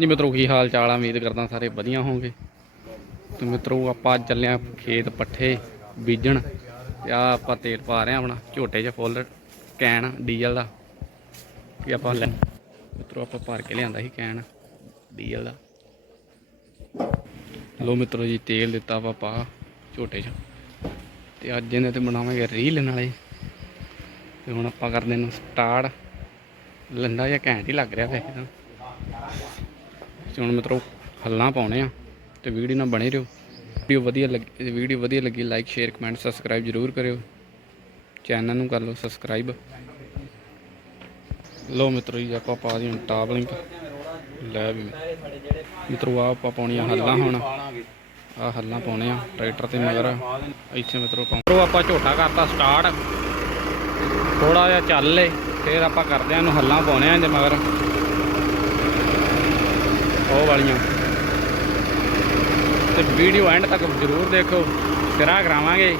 ਜੀ ਮਿੱਤਰੋ ਕੀ ਹਾਲ ਚਾਲ ਆ? ਉਮੀਦ ਕਰਦਾ ਸਾਰੇ ਵਧੀਆ ਹੋਵੋਗੇ। ਤੇ ਮਿੱਤਰੋ ਆਪਾਂ ਚੱਲੇ ਆ ਖੇਤ ਪੱਠੇ ਬੀਜਣ। ਤੇ ਆ ਆਪਾਂ ਤੇਲ ਪਾ ਰਹੇ ਆ ਆਪਣਾ, ਝੋਟੇ 'ਚ ਫੁੱਲ ਕੈਨ ਡੀਜ਼ਲ ਦਾ। ਕਿ ਆਪਾਂ ਲੈ ਮਿੱਤਰੋ ਆਪਾਂ ਭਰ ਕੇ ਲਿਆਂਦਾ ਸੀ ਕੈਨ ਡੀਜ਼ਲ ਦਾ। ਲੋ ਮਿੱਤਰੋ ਜੀ, ਤੇਲ ਦਿੱਤਾ ਆਪਾਂ ਪਾ ਝੋਟੇ 'ਚ। ਤੇ ਅੱਜ ਇਹਨੇ ਤੇ ਬਣਾਵਾਂਗੇ ਰੀਲ ਨਾਲੇ ਤੇ ਹੁਣ ਆਪਾਂ ਕਰਦੇ ਨੂੰ ਸਟਾਰਟ। ਲੰਡਾ ਜਿਹਾ ਘੈਂਟ ਹੀ ਲੱਗ ਰਿਹਾ ਵੈਸੇ ਤਾਂ। ਤੇ ਹੁਣ ਮਿੱਤਰੋ ਹੱਲਾਂ ਪਾਉਣੇ ਆ ਤੇ ਵੀਡੀਓ ਨਾਲ ਬਣੇ ਰਹੋ। ਵੀਡੀਓ ਵਧੀਆ ਲੱਗੀ ਵੀਡੀਓ ਵਧੀਆ ਲੱਗੀ ਲਾਈਕ ਸ਼ੇਅਰ ਕਮੈਂਟ ਸਬਸਕ੍ਰਾਈਬ ਜਰੂਰ ਕਰਿਓ। ਚੈਨਲ ਨੂੰ ਕਰ ਲਓ ਸਬਸਕ੍ਰਾਈਬ ਲੋ ਮਿੱਤਰੋ ਜੀ, ਆਪਾਂ ਪਾ ਦਿਓ ਟਾਪ ਲਿੰਕ ਲੈ ਵੀ। ਮਿੱਤਰੋ ਆ ਆਪਾਂ ਪਾਉਣੀਆਂ ਹੱਲਾਂ ਹੁਣ। ਆ ਹੱਲਾਂ ਪਾਉਣੇ ਆ, ਟਰੈਕਟਰ ਤੇ ਮਗਰ ਇੱਥੇ ਮਿੱਤਰੋ ਪਾਉਂ ਆਪਾਂ ਝੋਟਾ ਕਰਤਾ ਸਟਾਰਟ ਥੋੜਾ ਜਿਹਾ ਚੱਲ ਲੇ ਫਿਰ ਆਪਾਂ ਕਰਦੇ ਆ ਇਹਨੂੰ ਹੱਲਾਂ ਪਾਉਣੇ ਆ ਜੇ ਮਗਰ। ਉਹ ਵਾਲੀਆਂ। ਤੇ ਵੀਡੀਓ ਐਂਡ ਤੱਕ ਜ਼ਰੂਰ ਦੇਖੋ, ਸਿਰਾ ਕਰਾਵਾਂਗੇ।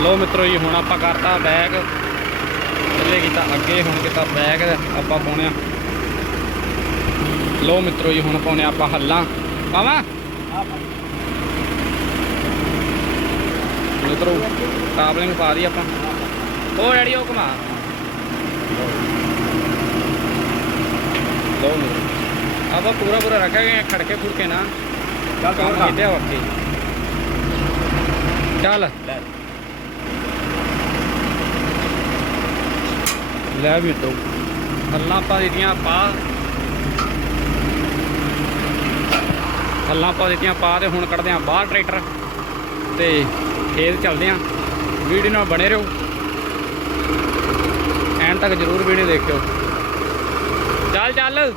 ਲੋ ਮਿੱਤਰੋ ਜੀ, ਹੁਣ ਆਪਾਂ ਕਰਤਾ ਬੈਗ ਪਹਿਲੇ ਕੀਤਾ ਅੱਗੇ, ਹੁਣ ਕੀਤਾ ਬੈਗ ਆਪਾਂ ਪਾਉਣਿਆ। ਲੋ ਮਿੱਤਰੋ ਜੀ, ਹੁਣ ਪਾਉਣੇ ਆਪਾਂ ਹੱਲਾਂ। ਪਾਵਾਂ? ਮਿੱਤਰੋ ਟਾਬਲਿੰਗ ਪਾ ਦੀ ਆਪਾਂ। ਉਹ ਰੈਡੀ ਉਹ ਘੁਮਾ। ਲੋ ਮਿੱਤਰੋ। ਆਪਾਂ ਪੂਰਾ ਪੂਰਾ ਰੱਖਾਂਗੇ ਖੜਕੇ ਫੁੜਕੇ ਨਾ। ਚੱਲ ਕੰਮ ਕੀਤੇ ਵਕਤੀ ਚੱਲ। ਲੈ। ਵੀ ਤੋ ਹੱਲਾਂ ਪਾ ਦਿੱਤੀਆਂ ਪਾ। ਹੱਲਾਂ ਪਾ ਦਿੱਤੀਆਂ ਪਾ ਤੇ ਹੁਣ ਕੱਢਦੇ ਆਂ ਬਾਹਰ ਟਰੈਕਟਰ। ਤੇ ਖੇਤ ਚੱਲਦੇ ਆਂ। ਵੀਡੀਓ ਨਾਲ ਬਣੇ ਰਹੋ। ਐਂਡ ਤੱਕ ਜਰੂਰ ਵੀਡੀਓ ਦੇਖਿਓ। ਚੱਲ ਚੱਲ।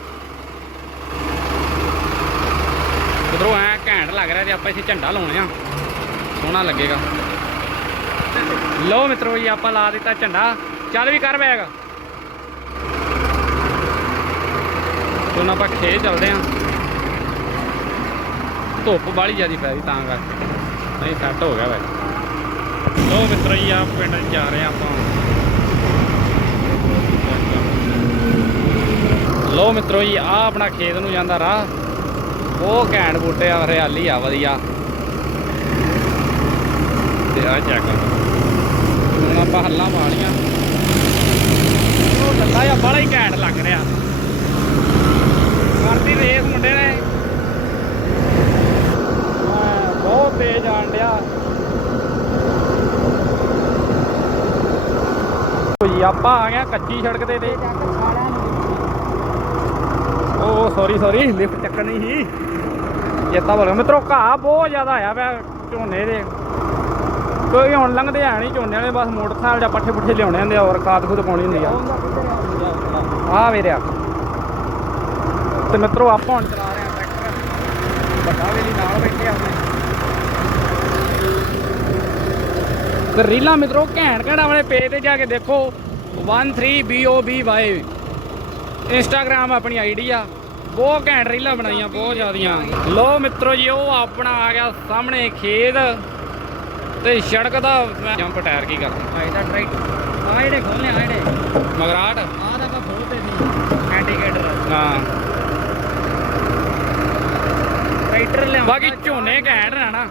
ਉਧਰੋਂ ਐ ਘੈਂਟ ਲੱਗ ਰਿਹਾ ਤੇ ਆਪਾਂ ਇੱਥੇ ਝੰਡਾ ਲਾਉਣੇ ਆ। ਸੋਹਣਾ ਲੱਗੇਗਾ। ਲੋ ਮਿੱਤਰੋ ਜੀ, ਆਪਾਂ ਲਾ ਦਿੱਤਾ ਝੰਡਾ। ਚੱਲ ਵੀ ਕਰ ਬੈਗ। ਹੁਣ ਆਪਾਂ ਖੇਤ ਚੱਲਦੇ ਆ। ਧੁੱਪ ਬਾਲੀ ਜਿਆਦੀ ਪੈ ਰਹੀ ਤਾਂ ਕਰਕੇ। ਨਹੀਂ, ਸੈੱਟ ਹੋ ਗਿਆ ਵੈਸੇ। ਲੋ ਮਿੱਤਰੋ ਜੀ ਆ ਪਿੰਡ ਜਾ ਰਹੇ ਆ ਆਪਾਂ। ਲੋ ਮਿੱਤਰੋ ਜੀ ਆ ਆਪਣਾ ਖੇਤ ਨੂੰ ਜਾਂਦਾ ਰਾਹ। ਉਹ ਘੈਂਟ ਬੂਟੇ ਆ, ਹਰਿਆਲੀ ਆ, ਵਧੀਆ। ਤੇ ਆ ਚੈੱਕ ਹੁਣ ਆਪਾਂ ਹੱਲਾਂ ਪਾ ਉਹ ਲੱਲਾ ਆ ਬੜਾ ਹੀ ਘੈਂਟ ਲੱਗ ਰਿਹਾ। ਕਰਦੀ ਰੇਸ ਮੁੰਡੇ ਨੇ। ਬਹੁਤ ਤੇਜ਼ ਆਣ ਡਿਆ। ਆਪਾਂ ਆ ਗਿਆ ਕੱਚੀ ਸੜਕ ਤੇ ਤੇ। ਉਹ ਸੌਰੀ ਸੌਰੀ ਲਿਫਟ ਚੱਕਣੀ ਸੀ। ਚੇਤਾ ਭੁੱਲ ਗਿਆ। ਮਿੱਤਰੋ, ਘਾਹ ਬਹੁਤ ਜ਼ਿਆਦਾ ਆਇਆ ਪਿਆ ਝੋਨੇ ਦੇ। ਕੋਈ ਹੁਣ ਲੰਘਦੇ ਆ ਨਹੀਂ ਝੋਨੇ ਵਾਲੇ, ਬਸ ਮੋਟਰਸਾਈਕਲ ਜਾਂ ਪੱਠੇ ਪੁੱਠੇ ਲਿਆਉਣੇ ਹੁੰਦੇ ਆ ਔਰ ਖਾਦ ਖੁਦ ਪਾਉਣੀ ਹੁੰਦੀ ਆ। ਆ ਵੀਰਿਆ ਤੇ ਮਿੱਤਰੋ, ਆਪਾਂ ਹੁਣ ਚਲਾ ਰਹੇ ਆ ਟਰੈਕਟਰ। ਵੱਡਾ ਵੇਲੀ ਨਾਲ ਬੈਠੇ ਆਪਣੇ। ਤੇ ਰੀਲਾਂ ਮਿੱਤਰੋ ਘੈਂਟ ਘੈਂਟ ਵਾਲੇ ਪੇਜ ਤੇ ਜਾ ਕੇ ਦੇਖੋ। 13BOBY ਇੰਸਟਾਗ੍ਰam ਆਪਣੀ ਆਈਡੀ ਆ। ਬਹੁਤ ਘੈਂਟ ਰੀਲਾਂ ਬਣਾਈਆਂ ਬਹੁਤ ਜ਼ਿਆਦੀਆਂ। ਲੋ ਮਿੱਤਰੋ ਜੀ ਉਹ ਆਪਣਾ ਆ ਗਿਆ ਸਾਹਮਣੇ ਖੇਤ ਤੇ ਸੜਕ ਦਾ ਜੰਪ ਟਾਇਰ ਕੀ ਕਰਦਾ? ਇਹਦਾ ਟਰੈਕਟਰ ਆ ਜਿਹੜੇ ਖੋਲਨੇ ਆ ਜਿਹੜੇ ਮਗਰਾਟ? ਆ ਤਾਂ ਆਪਾਂ ਖੋਲਦੇ ਸੀ। ਇੰਡੀਕੇਟਰ ਹਾਂ। ਟਰੈਕਟਰ ਲਿਆ ਬਾਕੀ ਝੋਨੇ ਘੈਂਟ ਨਾ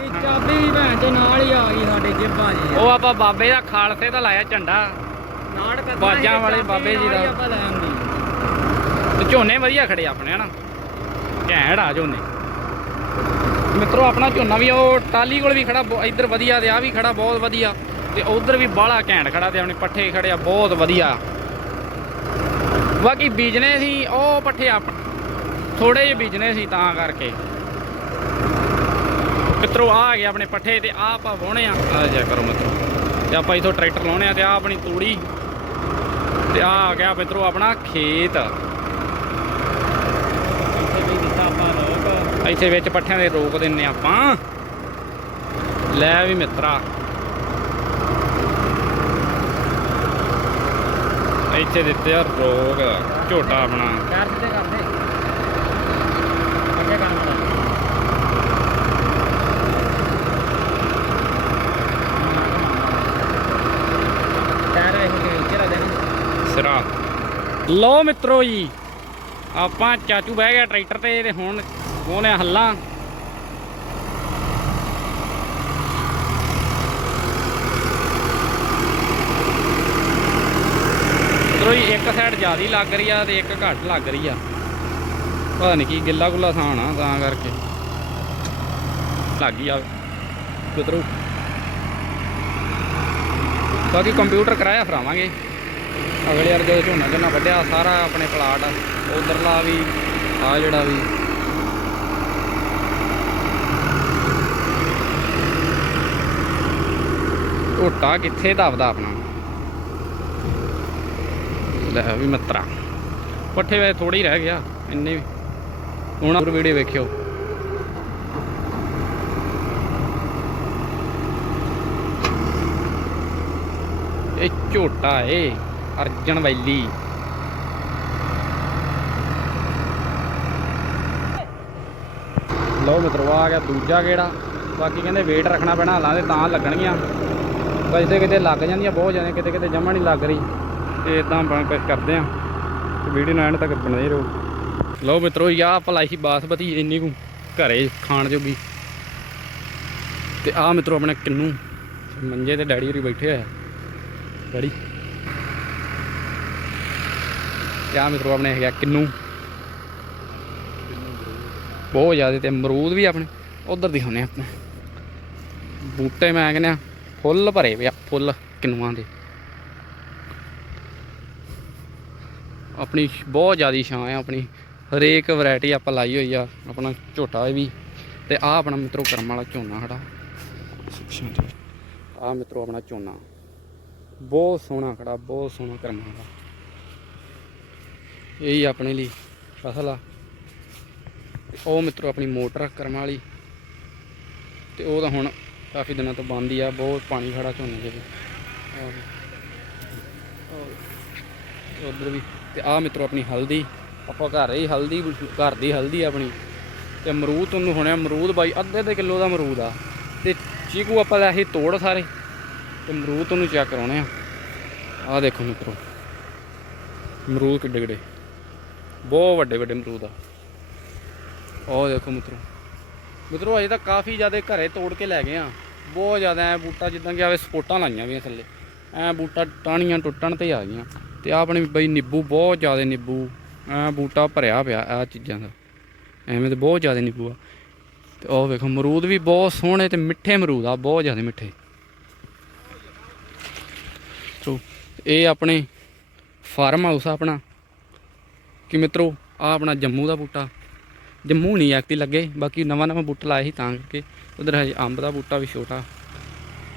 ਇਹ ਚਾਬੀ ਭੈਣ ਤੇ ਨਾਲ ਹੀ ਆ ਗਈ ਸਾਡੇ ਜੇਬਾਂ 'ਚ। ਉਹ ਆਪਾਂ ਬਾਬੇ ਦਾ ਖਾਲਸੇ ਦਾ ਲਾਇਆ ਝੰਡਾ। ਬਾਜਾਂ ਵਾਲੇ ਬਾਬੇ ਜੀ ਦਾ। ਤੇ ਝੋਨੇ ਵਧੀਆ ਖੜੇ ਆਪਣੇ ਹਨਾ? ਘੈਂਟ ਆ ਝੋਨੇ। ਮਿੱਤਰੋ ਆਪਣਾ ਝੋਨਾ ਵੀ ਉਹ ਟਾਲੀ ਕੋਲ ਵੀ ਖੜਾ ਇੱਧਰ ਵਧੀਆ ਤੇ ਆ ਵੀ ਖੜਾ ਬਹੁਤ ਵਧੀਆ। ਤੇ ਉਧਰ ਵੀ ਬਾਹਲਾ ਘੈਂਟ ਖੜਾ ਤੇ ਆਪਣੇ ਪੱਠੇ ਖੜੇ ਆ ਬਹੁਤ ਵਧੀਆ। ਬਾਕੀ ਬੀਜਨੇ ਸੀ ਉਹ ਪੱਠੇ ਆਪ ਥੋੜੇ ਜਿਹੇ ਬੀਜਨੇ ਸੀ ਤਾਂ ਕਰਕੇ। ਮਿੱਤਰੋ ਆ ਗਏ ਆਪਣੇ ਪੱਠੇ ਤੇ ਆ ਆਪਾਂ ਵਾਹੁਣੇ ਆ। ਆ ਜਾ ਕਰੋ ਮਿੱਤਰੋ। ਤੇ ਆਪਾਂ ਇਥੋਂ ਟਰੈਕਟਰ ਲਾਉਣੇ ਆ ਤੇ ਆ ਆਪਣੀ ਤੂੜੀ। ਤੇ ਆ ਆ ਗਿਆ ਮਿੱਤਰੋ ਆਪਣਾ ਖੇਤ। ਇੱਥੇ ਵਿੱਚ ਪੱਠਿਆਂ ਦੇ ਰੋਕ ਦਿੰਨੇ ਆਪਾਂ। ਲੈ ਵੀ ਮਿੱਤਰਾ। ਇੱਥੇ ਦਿੱਤੇ ਆ ਰੋਗ ਝੋਟਾ ਆਪਣਾ। ਕਰ ਦਿੱਤੇ ਕਰਦੇ ਅੱਗੇ ਕੰਮ ਕਰ ਟਾਇਰ ਇਹ ਕਿ ਇੱਥੇ ਰੱਖ ਦੇਣੀ ਸਿਰਾ ਲੋ ਮਿੱਤਰੋ ਜੀ, ਆਪਾਂ ਚਾਚੂ ਬਹਿ ਗਿਆ ਟਰੈਕਟਰ ਤੇ ਤੇ ਹੁਣ ਉਹਨੇ ਹੱਲਾਂ। ਉਧਰੋਂ ਜੀ, ਇੱਕ ਸਾਈਡ ਜ਼ਿਆਦਾ ਲੱਗ ਰਹੀ ਆ ਤੇ ਇੱਕ ਘੱਟ ਲੱਗ ਰਹੀ ਆ। ਪਤਾ ਨਹੀਂ ਕੀ ਗਿੱਲਾ ਗੁੱਲਾ ਥਾਣ ਤਾਂ ਕਰਕੇ। ਲੱਗ ਗਈ ਆ। ਉਧਰੋਂ ਬਾਕੀ ਕੰਪਿਊਟਰ ਕਰਾਇਆ ਫਰਾਵਾਂਗੇ ਅਗਲੇ ਵਾਰ ਜਦੋਂ ਝੋਨਾ ਝੋਨਾ ਵੱਢਿਆ, ਸਾਰਾ ਆਪਣੇ ਪਲਾਟ ਉਧਰਲਾ ਵੀ, ਆ ਜਿਹੜਾ ਵੀ। ਝੋਟਾ ਕਿੱਥੇ ਦੱਬਦਾ ਆਪਣਾ? ਲੈ ਵੀ ਮਤਰਾ, ਪੱਠੇ ਵੇ ਥੋੜੀ ਰਹਿ ਗਿਆ, ਇੰਨੇ ਵੀ। ਹੁਣ ਹੋਰ ਵੀਡੀਓ ਵੇਖਿਓ। ਇਹ ਝੋਟਾ ਏ। ਅਰਜਨ ਵੈਲੀ। ਲਓ ਮਿੱਤਰੋ, ਆ ਗਿਆ ਦੂਜਾ ਗੇੜਾ। ਬਾਕੀ ਕਹਿੰਦੇ ਵੇਟ ਰੱਖਣਾ ਪੈਣਾ ਹਾਲਾਂ ਦੇ ਤਾਂ ਲੱਗਣਗੀਆਂ। ਕਿਤੇ ਕਿਤੇ ਲੱਗ ਜਾਂਦੀਆਂ ਬਹੁਤ ਜ਼ਿਆਦਾ, ਕਿਤੇ ਕਿਤੇ ਜਮਾ ਨਹੀਂ ਲੱਗ ਰਹੀ। ਤੇ ਇਦਾਂ ਬਣ ਕੁਛ ਕਰਦੇ ਆ ਤੇ ਵੀਡੀਓ ਨਾਲ ਐਂਡ ਤੱਕ ਬਣਾਈ ਰਹੋ। ਲਓ ਮਿੱਤਰੋ ਯਾ ਪਲਾਈ ਬਾਸਮਤੀ ਇੰਨੀ ਕੁ ਘਰੇ ਖਾਣ ਜੋਗੀ। ਤੇ ਆ ਮਿੱਤਰੋ, ਆਪਣੇ ਕਿੰਨੂ। ਮੰਜੇ ਤੇ ਡੈਡੀ ਹੋਰੀ ਬੈਠੇ ਹੋਇਆ ਡੈਡੀ ਤੇ ਆ ਮਿੱਤਰੋ ਆਪਣੇ ਹੈਗਾ ਕਿੰਨੂ? ਬਹੁਤ ਜ਼ਿਆਦਾ ਤੇ ਅਮਰੂਦ ਵੀ ਆਪਣੇ। ਉਧਰ ਦਿਖਾਉਨੇ ਆਪਣੇ ਬੂਟੇ ਮੈਂ ਕਹਿੰਦਾ ਫੁੱਲ ਭਰੇ ਪਿਆ ਫੁੱਲ ਕਿੰਨੂਆਂ ਦੇ। ਆਪਣੀ ਬਹੁਤ ਜ਼ਿਆਦੀ ਛਾਂ ਆ ਆਪਣੀ। ਹਰੇਕ ਵੈਰਾਈਟੀ ਆਪਾਂ ਲਾਈ ਹੋਈ ਆ, ਆਪਣਾ ਝੋਟਾ ਵੀ। ਤੇ ਆ ਆਪਣਾ ਮਿੱਤਰੋ ਕਰਮ ਵਾਲਾ ਝੋਨਾ ਖੜਾ ਆ ਮਿੱਤਰੋ ਆਪਣਾ ਝੋਨਾ। ਬਹੁਤ ਸੋਹਣਾ ਖੜਾ, ਬਹੁਤ ਸੋਹਣਾ ਕਰਮ ਵਾਲਾ। ਇਹੀ ਆਪਣੇ ਲਈ ਫਸਲ ਆ। ਉਹ ਮਿੱਤਰੋ ਆਪਣੀ ਮੋਟਰ ਕਰਮ ਵਾਲੀ। ਤੇ ਉਹ ਤਾਂ ਹੁਣ ਕਾਫੀ ਦਿਨਾਂ ਤੋਂ ਬੰਦ ਹੀ ਆ, ਬਹੁਤ ਪਾਣੀ ਖੜਾ ਝੋਨੇ ਦੇ ਉਧਰ ਵੀ। ਤੇ ਆ ਮਿੱਤਰੋ ਆਪਣੀ ਹਲਦੀ। ਆਪਾਂ ਘਰ ਹੀ ਹਲਦੀ, ਘਰ ਦੀ ਹਲਦੀ ਆਪਣੀ। ਤੇ ਅਮਰੂਦ ਤੁਹਾਨੂੰ ਹੁਣੇ ਅਮਰੂਦ ਬਾਈ, ਅੱਧੇ ਅੱਧੇ ਕਿਲੋ ਦਾ ਅਮਰੂਦ ਆ। ਤੇ ਚੀਕੂ ਆਪਾਂ ਲੈ ਸੀ ਤੋੜ ਸਾਰੇ। ਤੇ ਅਮਰੂਦ ਤੁਹਾਨੂੰ ਚੈੱਕ ਕਰਾਉਣੇ ਆ। ਆ ਦੇਖੋ ਮਿੱਤਰੋ। ਅਮਰੂਦ ਕਿੱਡੇ ਕਿੱਡੇ। ਬਹੁਤ ਵੱਡੇ ਵੱਡੇ ਅਮਰੂਦ ਆ। ਉਹ ਦੇਖੋ ਮਿੱਤਰੋ। ਮਿੱਤਰੋ, ਅਜੇ ਤਾਂ ਕਾਫੀ ਜ਼ਿਆਦਾ ਘਰੇ ਤੋੜ ਕੇ ਲੈ ਗਏ ਆ। ਬਹੁਤ ਜ਼ਿਆਦਾ ਐ ਬੂਟਾ ਜਿੱਦਾਂ ਕਿ ਆਵੇ ਸਪੋਟਾਂ ਲਾਈਆਂ ਵੀ ਥੱਲੇ। ਐ ਬੂਟਾ ਟਾਹਣੀਆਂ ਟੁੱਟਣ ਤੇ ਆ ਗਈਆਂ। ਤੇ ਆਪਣੇ ਬਈ ਨਿੱਬੂ, ਬਹੁਤ ਜ਼ਿਆਦਾ ਨਿੱਬੂ, ਐ ਬੂਟਾ ਭਰਿਆ ਪਿਆ ਆ ਚੀਜ਼ਾਂ ਦਾ। ਐਵੇਂ ਤੇ ਬਹੁਤ ਜ਼ਿਆਦਾ ਨਿੱਬੂ ਆ। ਤੇ ਉਹ ਵੇਖੋ ਅਮਰੂਦ ਵੀ ਬਹੁਤ ਸੋਹਣੇ ਤੇ ਮਿੱਠੇ ਅਮਰੂਦ ਆ, ਬਹੁਤ ਜ਼ਿਆਦਾ ਮਿੱਠੇ। ਸੋ ਇਹ ਆਪਣੇ ਫਾਰਮ ਹਾਊਸ ਆ ਆਪਣਾ। ਕਿ ਮਿੱਤਰੋ ਆ ਆਪਣਾ ਜੰਮੂ ਦਾ ਬੂਟਾ। ਜੰਮੂ ਨਹੀਂ ਐਕਤੀ ਲੱਗੇ, ਬਾਕੀ ਨਵਾਂ ਨਵਾਂ ਬੂਟਾ ਲਾਇਆ ਸੀ ਤਾਂ ਕਿ ਉਧਰ ਹਜੇ ਅੰਬ ਦਾ ਬੂਟਾ ਵੀ ਛੋਟਾ।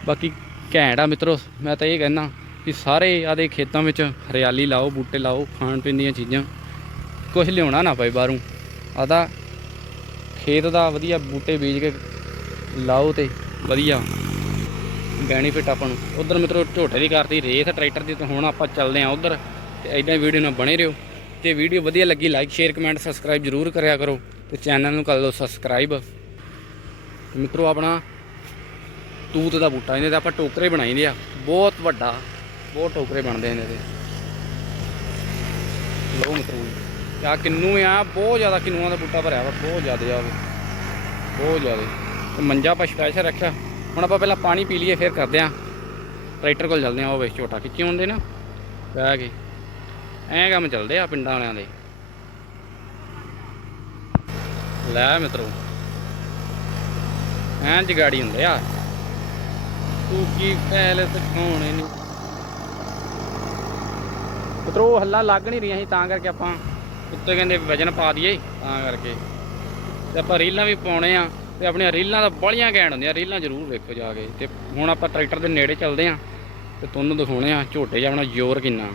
ਬਾਕੀ ਘੈਂਟ ਆ ਮਿੱਤਰੋ, ਮੈਂ ਤਾਂ ਇਹ ਕਹਿਣਾ ਕਿ ਸਾਰੇ ਆਦੇ ਖੇਤਾਂ ਵਿੱਚ ਹਰਿਆਲੀ ਲਾਓ, ਬੂਟੇ ਲਾਓ, ਖਾਣ ਪੀਣ ਦੀਆਂ ਚੀਜ਼ਾਂ। ਕੁਝ ਲਿਆਉਣਾ ਨਾ ਪਏ ਬਾਹਰੋਂ। ਆਦਾ ਖੇਤ ਦਾ ਵਧੀਆ ਬੂਟੇ ਬੀਜ ਕੇ ਲਾਓ ਤੇ ਵਧੀਆ ਬੈਨੀਫਿਟ ਆਪਾਂ ਨੂੰ। ਉਧਰ ਮਿੱਤਰੋ, ਝੋਟੇ ਦੀ ਕਰਤੀ, ਰੇਤ ਟਰੈਕਟਰ ਦੀ ਤੇ ਹੁਣ ਆਪਾਂ ਚੱਲਦੇ ਆਂ ਉਧਰ। ਤੇ ਐਦਾਂ ਵੀਡੀਓ ਨਾਲ ਬਣੇ ਰਹੋ। ਤੇ ਵੀਡੀਓ ਵਧੀਆ ਲੱਗੀ ਲਾਈਕ ਸ਼ੇਅਰ ਕਮੈਂਟ ਸਬਸਕ੍ਰਾਈਬ ਜਰੂਰ ਕਰਿਆ ਕਰੋ ਤੇ ਚੈਨਲ ਨੂੰ ਕਰ ਲਓ ਸਬਸਕ੍ਰਾਈਬ ਤੇ ਮਿੱਤਰੋ ਆਪਣਾ ਤੂਤ ਦਾ ਬੂਟਾ ਇਹਦੇ ਤੇ ਆਪਾਂ ਟੋਕਰੇ ਬਣਾਈਦੇ ਆ, ਬਹੁਤ ਵੱਡਾ, ਬਹੁਤ ਟੋਕਰੇ ਬਣਦੇ ਆ ਇਹਦੇ ਤੇ ਲੋ ਮਿੱਤਰੋ ਆ ਕਿੰਨੂ ਆ, ਬਹੁਤ ਜ਼ਿਆਦਾ ਕਿੰਨੂਆਂ ਦਾ ਬੂਟਾ ਭਰਿਆ ਵਾ, ਬਹੁਤ ਜ਼ਿਆਦਾ ਆ ਬਹੁਤ ਜ਼ਿਆਦਾ। ਤੇ ਮੰਜਾ ਆਪਾਂ ਸਪੈਸ਼ਲ ਰੱਖਿਆ, ਹੁਣ ਆਪਾਂ ਪਹਿਲਾਂ ਪਾਣੀ ਪੀ ਲਈਏ, ਫਿਰ ਕਰਦੇ ਆ। ਟਰੈਕਟਰ ਕੋਲ ਚੱਲਦੇ ਆ, ਉਹ ਵੇਖ ਝੋਟਾ ਖਿੱਚੀ ਹੁੰਦੇ ਨਾ, ਬਹਿ ਕੇ ਐਂ ਕੰਮ ਚੱਲਦੇ ਆ ਪਿੰਡਾਂ ਵਾਲਿਆਂ ਦੇ। ਲੈ ਮਿੱਤਰੋ, ਐਂ ਜਗਾੜੀ ਹੁੰਦੇ ਆ। ਤੂੰ ਕੀ ਪਹਿਲੇ ਸਿਖਾਉਣੇ ਨਹੀਂ ਮਿੱਤਰੋ ਹੱਲਾ ਲੱਗ ਨਹੀਂ ਰਹੀਆਂ ਸੀ, ਤਾਂ ਕਰਕੇ ਆਪਾਂ ਉੱਤੇ ਕਹਿੰਦੇ ਵਜਨ ਪਾ ਦਈਏ, ਤਾਂ ਕਰਕੇ। ਤੇ ਆਪਾਂ ਰੀਲਾਂ ਵੀ ਪਾਉਣੇ ਆ, ਤੇ ਆਪਣੀਆਂ ਰੀਲਾਂ ਤਾਂ ਬੜੀਆਂ ਘੈਂਟ ਹੁੰਦੀਆਂ, ਰੀਲਾਂ ਜ਼ਰੂਰ ਵੇਖੋ ਜਾ ਕੇ। ਤੇ ਹੁਣ ਆਪਾਂ ਟਰੈਕਟਰ ਦੇ ਨੇੜੇ ਚੱਲਦੇ ਆ, ਤੇ ਤੁਹਾਨੂੰ ਦਿਖਾਉਣੇ ਆ ਝੋਟੇ 'ਚ ਆਪਣਾ ਜ਼ੋਰ ਕਿੰਨਾ।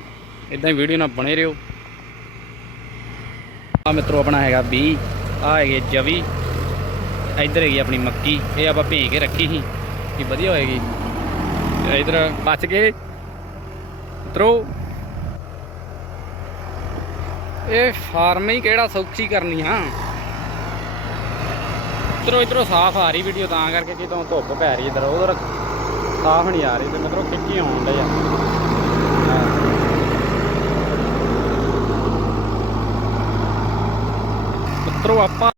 ਇਦਾਂ ਹੀ ਵੀਡੀਓ ਨਾਲ ਬਣੇ ਰਹੋ। ਆ ਮਿੱਤਰੋ ਆਪਣਾ ਹੈਗਾ 20 ਆ ਹੈਗੇ ਜਵੀ ਇੱਧਰ ਹੈਗੀ ਆਪਣੀ ਮੱਕੀ, ਇਹ ਆਪਾਂ ਭੇਂ ਕੇ ਰੱਖੀ ਸੀ। ਕਿ ਵਧੀਆ ਹੋਏਗੀ। ਤੇ ਇੱਧਰ ਬਚ ਗਏ। ਮਿੱਤਰੋ, ਇਹ ਫਾਰਮ ਹੀ ਕਿਹੜਾ ਸੌਖੀ ਕਰਨੀ ਹਾਂ ਇਧਰੋਂ ਇਧਰੋਂ ਸਾਫ਼ ਆ ਰਹੀ ਵੀਡੀਓ, ਤਾਂ ਕਰਕੇ ਕਿ ਕਿਤੋਂ ਧੁੱਪ ਪੈ ਰਹੀ ਇਧਰ। ਉਧਰ ਸਾਫ਼ ਨਹੀਂ ਆ ਰਹੀ ਤੇ ਮਤਲਬ ਖਿੱਚੀ ਆਉਣ ਡਈ ਆ ਹਾਂ। ਮਿੱਤਰੋ ਆਪਾਂ